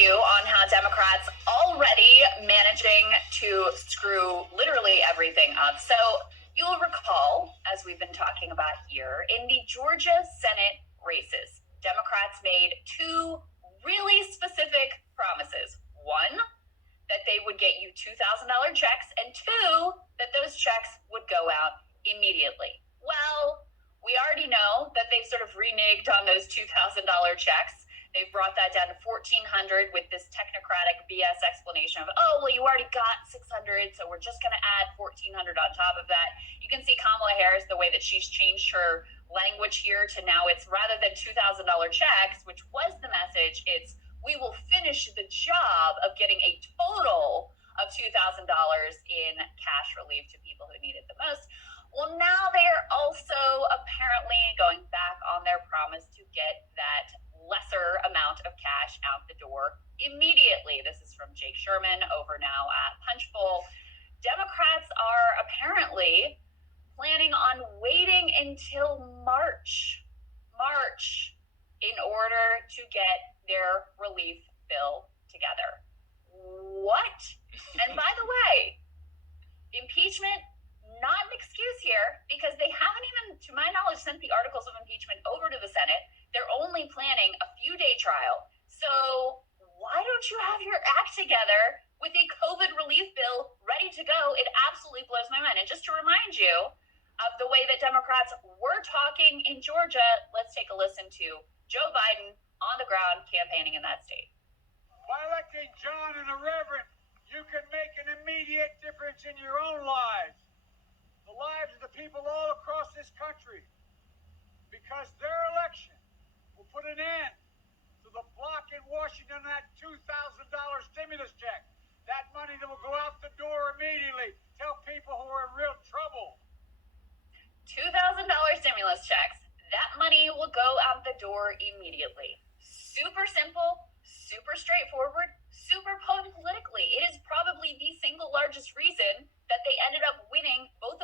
review on how Democrats already managing to screw literally everything up. So you'll recall, as we've been talking about here, in the Georgia Senate races, Democrats made two really specific promises. One, that they would get you $2,000 checks, and two, that those checks would go out immediately. Well, we already know that they've sort of reneged on those $2,000 checks. They've brought that down to $1,400 with this technocratic BS explanation of, oh, well, you already got $600, so we're just going to add $1,400 on top of that. You can see Kamala Harris, the way that she's changed her language here to now it's rather than $2,000 checks, which was the message, it's we will finish the job of getting a total of $2,000 in cash relief to people who need it the most. Well, now they are also apparently going back on their promise to get that lesser amount of cash out the door immediately. This is from Jake Sherman over now at Punchbowl. Democrats are apparently planning on waiting until March in order to get their relief bill together. What? And by the way, impeachment, not an excuse here, because they haven't even, to my knowledge, sent the articles of impeachment over to the Senate. They're only planning a few-day trial. So why don't you have your act together with a COVID relief bill ready to go? It absolutely blows my mind. And just to remind you of the way that Democrats were talking in Georgia, let's take a listen to Joe Biden on the ground campaigning in that state. By electing John and the Reverend, you can make an immediate difference in your own lives, the lives of the people all across this country, because their election will put an end to the block in Washington, that $2,000 stimulus check. That money that will go out the door immediately. Tell people who are in real trouble. $2,000 stimulus checks. That money will go out the door immediately. Super simple, super straightforward, super potent politically. It is probably the single largest reason that they ended up winning both